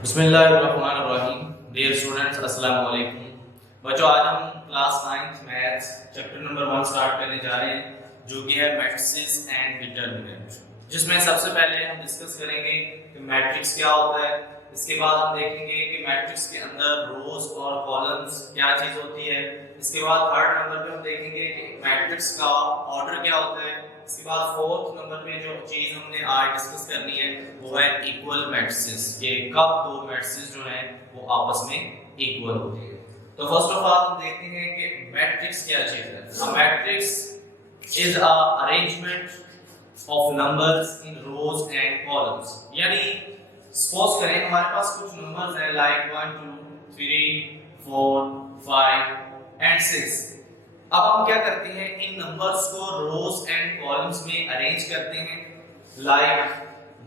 बिस्मिल्लाहिर्रहमानिर्रहीम। Dear students, अस्सलाम वालेकुम। बच्चों, आज हम class 9th maths chapter number 1 start करने जा रहे हैं, जो कि है मैट्रिसेस एंड डिटरमिनेंट, जिसमें सबसे पहले हम डिस्कस करेंगे कि मैट्रिक्स क्या होता है। इसके बाद हम देखेंगे कि मैट्रिक्स के अंदर रोज और कॉलम्स क्या चीज होती है। इसके बाद थर्ड नंबर पे हम देखेंगे कि मैट्रिक्स का ऑर्डर क्या होता है। इसके बाद फोर्थ नंबर पे जो चीज हमने आज डिस्कस करनी है वो है इक्वल मैट्रिसेस, कि कब दो मैट्रिसेस जो हैं वो आपस में इक्वल होते हैं। तो फर्स्ट ऑफ ऑल हम देखते हैं कि मैट्रिक्स क्या चीज है। A matrix is a arrangement of numbers in rows and columns. यानी सपोज करें हमारे पास कुछ नंबर्स हैं लाइक 1 2 3 4 5 एंड 6। अब हम क्या करते हैं, इन नंबर्स को रोज एंड कॉलम्स में अरेंज करते हैं like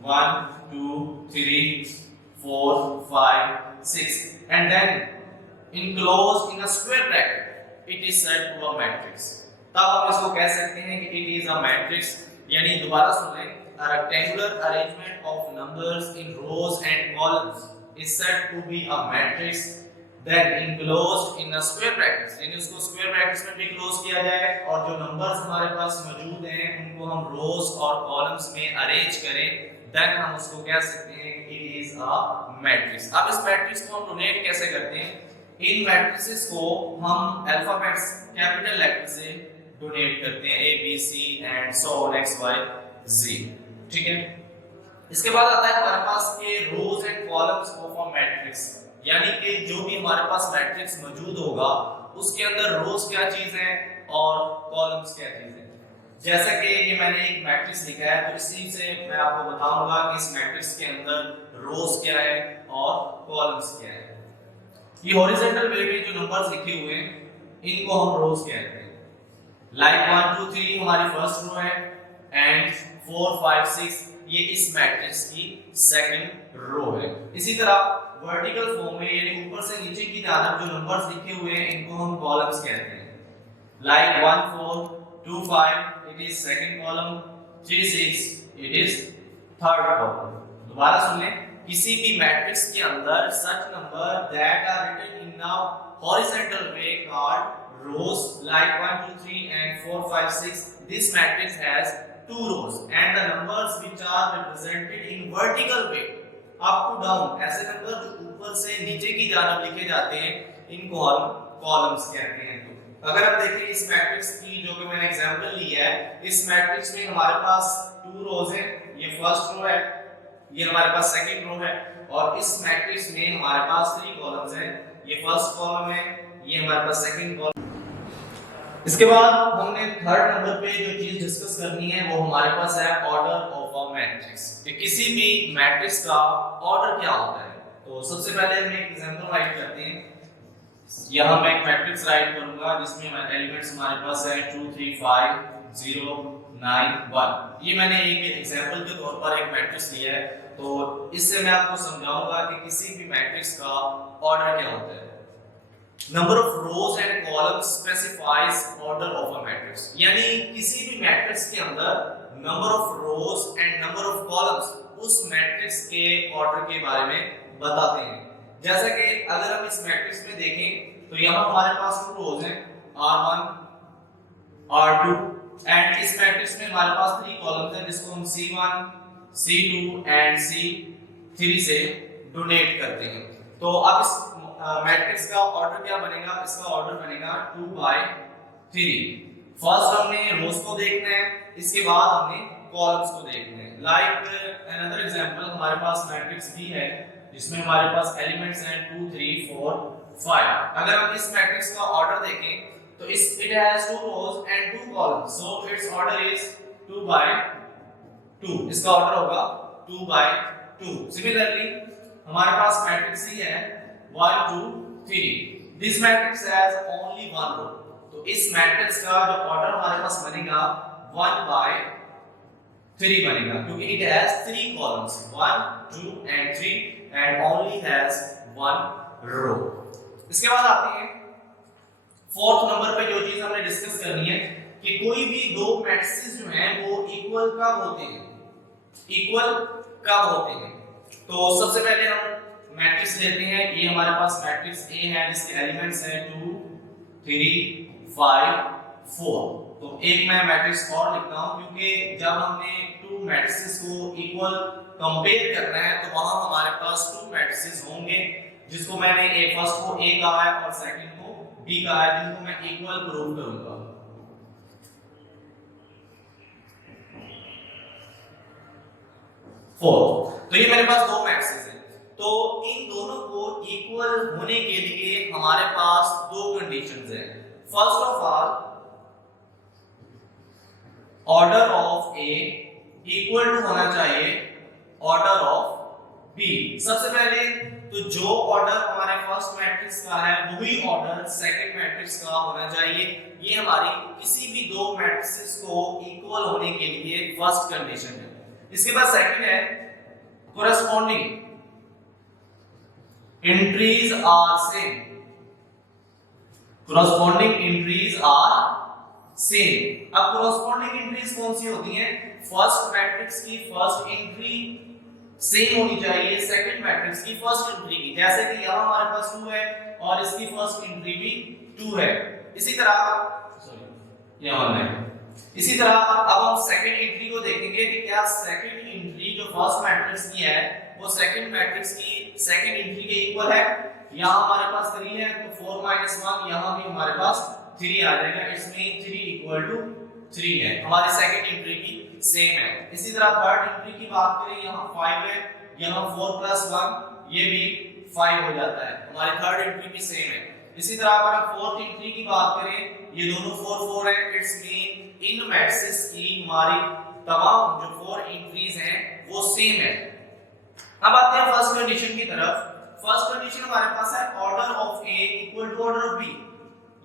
1 2 3 4 5 6 and then enclosed in a square bracket it is said to a matrix। तब हम इसको कह सकते हैं कि it is a matrix। यानी दोबारा सुन लें, a rectangular arrangement of numbers in rows and columns is said to be a matrix then enclosed in a square brackets। यानी उसको square brackets में भी क्लोज किया जाए और जो नंबर्स हमारे पास मौजूद हैं उनको हम रोज और कॉलम्स में अरेंज करें, देन हम उसको कह सकते हैं कि it is a matrix। अब इस मैट्रिक्स को हम डोनेट कैसे करते हैं, इन मैट्रिसेस को हम अल्फाबेट्स कैपिटल लेटर से डोनेट करते हैं, A B C and so on X Y Z. ठीक है, इसके बाद आता है हमारे पास के rows and columns of a matrix. यानी कि जो भी हमारे पास मैट्रिक्स मौजूद होगा उसके अंदर रोज क्या चीज है और कॉलम्स क्या चीज है। जैसा कि ये मैंने एक मैट्रिक्स लिखा है, तो इसी से मैं आपको बताऊंगा कि इस मैट्रिक्स के अंदर रोज क्या है और कॉलम्स क्या है। ये हॉरिजॉन्टल वे में जो नंबर्स लिखे हुए हैं इनको हम रोज कहते हैं। लाइक 1 2 3 हमारी फर्स्ट रो है एंड 4 5 6 ये इस मैट्रिक्स की सेकंड रो है। इसी तरह वर्टिकल फॉर्म में यानी ऊपर से नीचे की तरफ जो नंबर्स लिखे हुए हैं इनको हम कॉलम्स कहते हैं। Like 1 4 2 5 it is second column, 3 6 it is third column. दोबारा सुन लें, किसी भी मैट्रिक्स के अंदर such number that are written in a horizontal way called rows like 1 2 3 and 4 5 6 this matrix has two rows and the numbers which are represented in vertical way up to down, ऐसे number जो ऊपर से नीचे की तरफ लिखे जाते हैं इनको हम कॉलम्स कहते हैं। तो अगर आप देखें इस मैट्रिक्स की जो कि मैंने एग्जांपल लिया है, इस मैट्रिक्स में हमारे पास 2 रोज हैं, ये फर्स्ट रो है, ये हमारे पास सेकंड रो है, और इस मैट्रिक्स में हमारे पास 3 कॉलम्स हैं, ये फर्स्ट कॉलम है, ये हमारे पास सेकंड कॉलम। इसके बाद हमने थर्ड नंबर पे जो चीज डिस्कस करनी है वो हमारे पास है ऑर्डर ऑफ अ मैट्रिक्स, कि किसी भी मैट्रिक्स का ऑर्डर क्या होता है। तो सबसे पहले हम एक एग्जांपल राइट करते हैं। यहां मैं एक मैट्रिक्स राइट करूंगा जिसमें एलिमेंट्स हमारे पास है 2 3 5 0 9 1। ये मैंने एक एग्जांपल के तौर पर एक मैट्रिक्स लिया है, तो इससे मैं आपको समझाऊंगा कि किसी भी मैट्रिक्स का ऑर्डर क्या होता है। Number of rose and columns specifies order of a matrix. यानी किसी भी मैट्रिक्स के अंदर number of rose and number of columns उस मैट्रिक्स के ऑर्डर के बारे में बताते हैं। जैसा कि अगर हम इस मैट्रिक्स में देखें तो यहां हमारे पास 2 रोज हैं r1 r2 एंड इस मैट्रिक्स में हमारे पास 3 कॉलम्स हैं जिसको हम c1 c2 एंड c3 से डोनेट करते हैं। तो अब इस मैट्रिक्स का ऑर्डर क्या बनेगा, इसका ऑर्डर बनेगा 2 by 3। फर्स्ट हमने रोज को देखना है, इसके बाद हमने कॉलम्स को देखना है। लाइक अनदर एग्जांपल हमारे पास मैट्रिक्स भी है जिसमें हमारे पास एलिमेंट्स हैं 2 3 4 5। अगर हम इस मैट्रिक्स का ऑर्डर देखें तो it has 2 rows and 2 columns, so its order is 2 by 2। इसका ऑर्डर होगा 2 by 2। सिमिलरली हमारे पास मैट्रिक्स ही है 1 2 3। दिस मैट्रिक्स हैज ओनली 1 रो, तो इस मैट्रिक्स का जो ऑर्डर हमारे पास बनेगा 1 by 3 बनेगा, क्योंकि it has 3 columns 1 2 and 3 and only has 1 रो। इसके बाद आते हैं फोर्थ नंबर पे जो चीज हमने डिस्कस करनी है कि कोई भी दो मैट्रिसेस जो हैं वो इक्वल कब होते हैं। तो सबसे पहले हम मैट्रिक्स लेते हैं, ये हमारे पास मैट्रिक्स ए है जिसके एलिमेंट्स हैं 2 3 5 4। तो एक मैं मैट्रिक्स और लिखता हूं क्योंकि जब हमने टू मैट्रिसेस को इक्वल कंपेयर करना है तो वहां हमारे पास टू मैट्रिसेस होंगे जिसको मैंने फर्स्ट को ए कहा है और सेकंड को बी कहा है, जिनको मैं इक्वल प्रूव करूंगा। फोर्थ, तो ये मेरे पास दो मैट्रिसेस हैं, तो इन दोनों को इक्वल होने के लिए हमारे पास दो कंडीशंस हैं। First of all, order of A equal to होना चाहिए ऑर्डर ऑफ बी। सबसे पहले तो जो ऑर्डर हमारे फर्स्ट मैट्रिक्स का है वही ऑर्डर सेकंड मैट्रिक्स का होना चाहिए। ये हमारी किसी भी दो मैट्रिसेस को इक्वल होने के लिए फर्स्ट कंडीशन है। इसके बाद सेकंड है corresponding entries are same, corresponding entries are same। अब corresponding entries कौन सी होती हैं? फर्स्ट मैट्रिक्स की फर्स्ट एंट्री सेम होनी चाहिए सेकंड मैट्रिक्स की फर्स्ट एंट्री की, जैसे कि यहां हमारे पास 2 है और इसकी फर्स्ट एंट्री भी 2 है। इसी तरह यहां है। इसी तरह अब हम सेकंड एंट्री को देखेंगे कि क्या सेकंड एंट्री जो फर्स्ट मैट्रिक्स की है वो सेकंड मैट्रिक्स की सेकंड एंट्री के इक्वल है। यहां हमारे पास 3 है तो 4 - 1 यहां भी हमारे पास 3 आ जाएगा, इसमें 3 = 3 है, हमारी सेकंड एंट्री की सेम है। इसी तरह थर्ड एंट्री की बात करें, यहां 5 है, यहां 4 + 1 ये भी 5 हो जाता है, हमारी थर्ड एंट्री भी सेम है। इसी तरह अगर हम फोर्थ एंट्री की बात करें, ये दोनों 4 4 है, इट्स मीन इन मैट्रिसेस की हमारी तमाम जो 4 एंट्रीज हैं वो सेम है। अब आते हैं फर्स्ट कंडीशन की तरफ। फर्स्ट कंडीशन हमारे पास है order of A equal to order of B,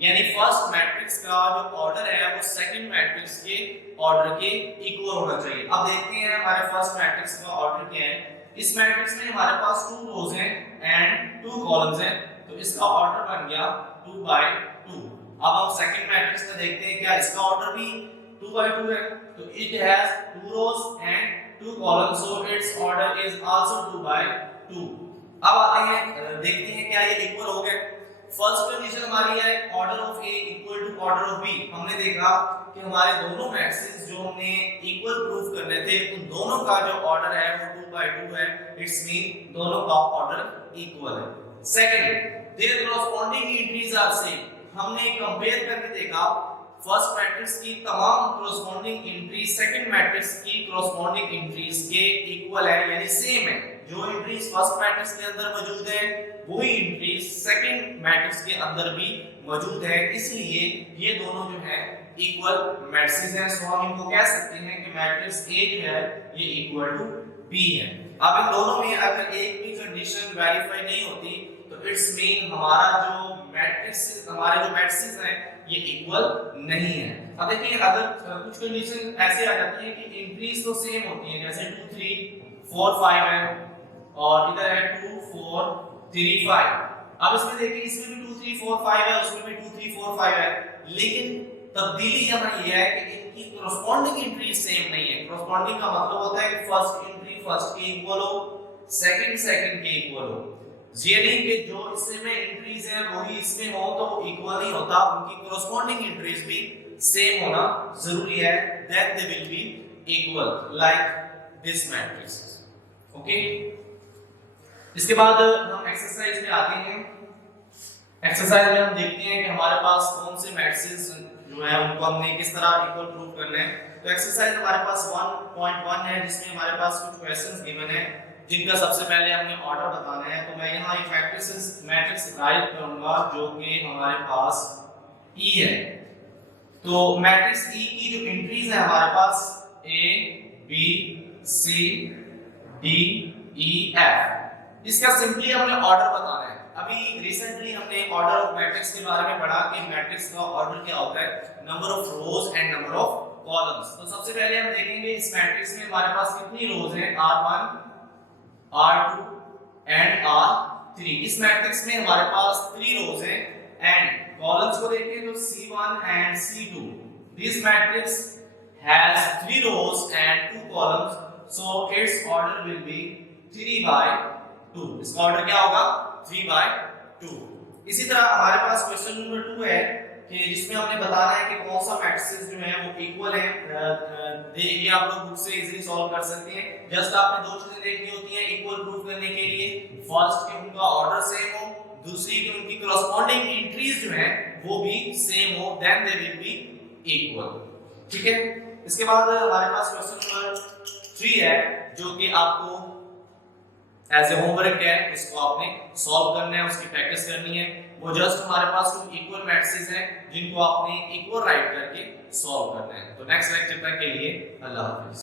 यानी फर्स्ट मैट्रिक्स का जो ऑर्डर है वो सेकंड मैट्रिक्स के ऑर्डर के इक्वल होना चाहिए। अब देखते हैं हमारे फर्स्ट मैट्रिक्स का ऑर्डर क्या है। इस मैट्रिक्स में हमारे पास 2 रोज हैं एंड 2 कॉलम्स हैं, तो इसका ऑर्डर बन गया 2/2। अब हम सेकंड मैट्रिक्स में देखते हैं क्या इसका ऑर्डर भी 2/2 है, तो it has 2 rows and 2 columns, so its order is also 2/2। अब आते हैं देखते हैं क्या ये इक्वल हो गए। फर्स्ट कंडीशन हमारी है order of A equal to order of B. हमने देखा कि हमारे दोनों मैट्रिसेस जो हमने इक्वल प्रूफ करने थे उन दोनों का जो ऑर्डर है वो 2/2 है, इट्स मीन दोनों का ऑर्डर इक्वल है। Second, their corresponding entries are same. हमने कंपेयर करके देखा फर्स्ट मैट्रिक्स की तमाम कॉरस्पॉन्डिंग एंट्रीज सेकंड मैट्रिक्स की कॉरस्पॉन्डिंग एंट्रीज के इक्वल है, यानी सेम है। जो एंट्रीज फर्स्ट मैट्रिक्स के अंदर मौजूद है वही एंट्रीज सेकंड मैट्रिक्स के अंदर भी मौजूद है, इसलिए ये दोनों जो है इक्वल मैट्रिसेस हैं। सो हम इनको कह सकते हैं कि मैट्रिक्स ए जो है ये इक्वल टू बी है। अब इन दोनों में अगर एक भी कंडीशन वेरीफाई नहीं होती तो इट्स मीन हमारा जो मैट्रिसेस हैं ये इक्वल नहीं है। अब देखिए अगर कुछ कंडीशन ऐसे आ जाती है कि एंट्रीज तो सेम होती हैं, जैसे 2 3 4 5 है और इधर है 2 4 3 5। अब इसमें देखिए इसमें भी 2 3 4 5 है, उसमें भी 2 3 4 5 है, लेकिन तब्दीली यहाँ ये है कि इनकी कॉरस्पॉन्डिंग एंट्री सेम नहीं है। कॉरस्पॉन्डिंग का मतलब होता है कि फर्स्ट एंट्री फर्स्ट के इक्वल हो, सेकंड सेकंड के इक्वल हो, यानी कि जो इसमें एंट्रीज हैं वही इसमें हो तो इक्वल नहीं होता, उनकी कॉरस्पॉन्डिंग एंट्रीज भी सेम होना जरूरी है, then they will be equal like this matrix. Okay, इसके बाद हम एक्सरसाइज में आते हैं। एक्सरसाइज में हम देखते हैं कि हमारे पास कौन से मैट्रिसेस जो है उनको हमने किस तरह इक्वल प्रूव करना है। तो एक्सरसाइज हमारे पास 1.1 है जिसमें हमारे पास कुछ क्वेश्चंस गिवन है जिनका सबसे पहले हमने ऑर्डर बताना है। तो मैं यहाँ एक मैट्रिक्स राइट करूंगा जो कि हमारे पास E है। तो मैट्रिक्स E की जो एंट्रीज है हमारे पास A B C D E F, इसका सिंपली हमने ऑर्डर बताना है। अभी रिसेंटली हमने ऑर्डर ऑफ मैट्रिक्स के बारे में पढ़ा कि मैट्रिक्स का ऑर्डर क्या होता है, number of rose and number of columns. तो सबसे पहले हम देखेंगे इस मैट्रिक्स में हमारे पास कितनी रोज हैं, R1 R2 एंड R3। इस मैट्रिक्स में हमारे पास 3 रोज हैं एंड कॉलम्स को देखें तो C1 and C2। This matrix has 3 rows and 2 columns, so its order will be 3/2। 2। इसका ऑर्डर क्या होगा 3/2। इसी तरह हमारे पास क्वेश्चन नंबर 2 है कि जिसमें हमने बताना है कि कौन सा मैट्रिसेस जो है वो इक्वल है। ये आप लोग बुक से इजीली सॉल्व कर सकते हैं। जस्ट आपने दो चीजें देखनी होती हैं इक्वल प्रूफ करने के लिए। फर्स्ट कि उनका ऑर्डर सेम हो, दूसरी कि उनकी करस्पॉन्डिंग एंट्रीज जो है वो भी सेम हो, then they will be equal. ठीक है, इसके बाद हमारे पास क्वेश्चन नंबर 3 है जो कि आपको एज ए होमवर्क है, इसको आपने सॉल्व करना है, उसकी प्रैक्टिस करनी है। वो जस्ट हमारे पास कुछ इक्वल मैट्रिसेस हैं जिनको आपने इक्वल राइट करके सॉल्व करना है। तो नेक्स्ट लेक्चर तक के लिए अल्लाह हाफिज।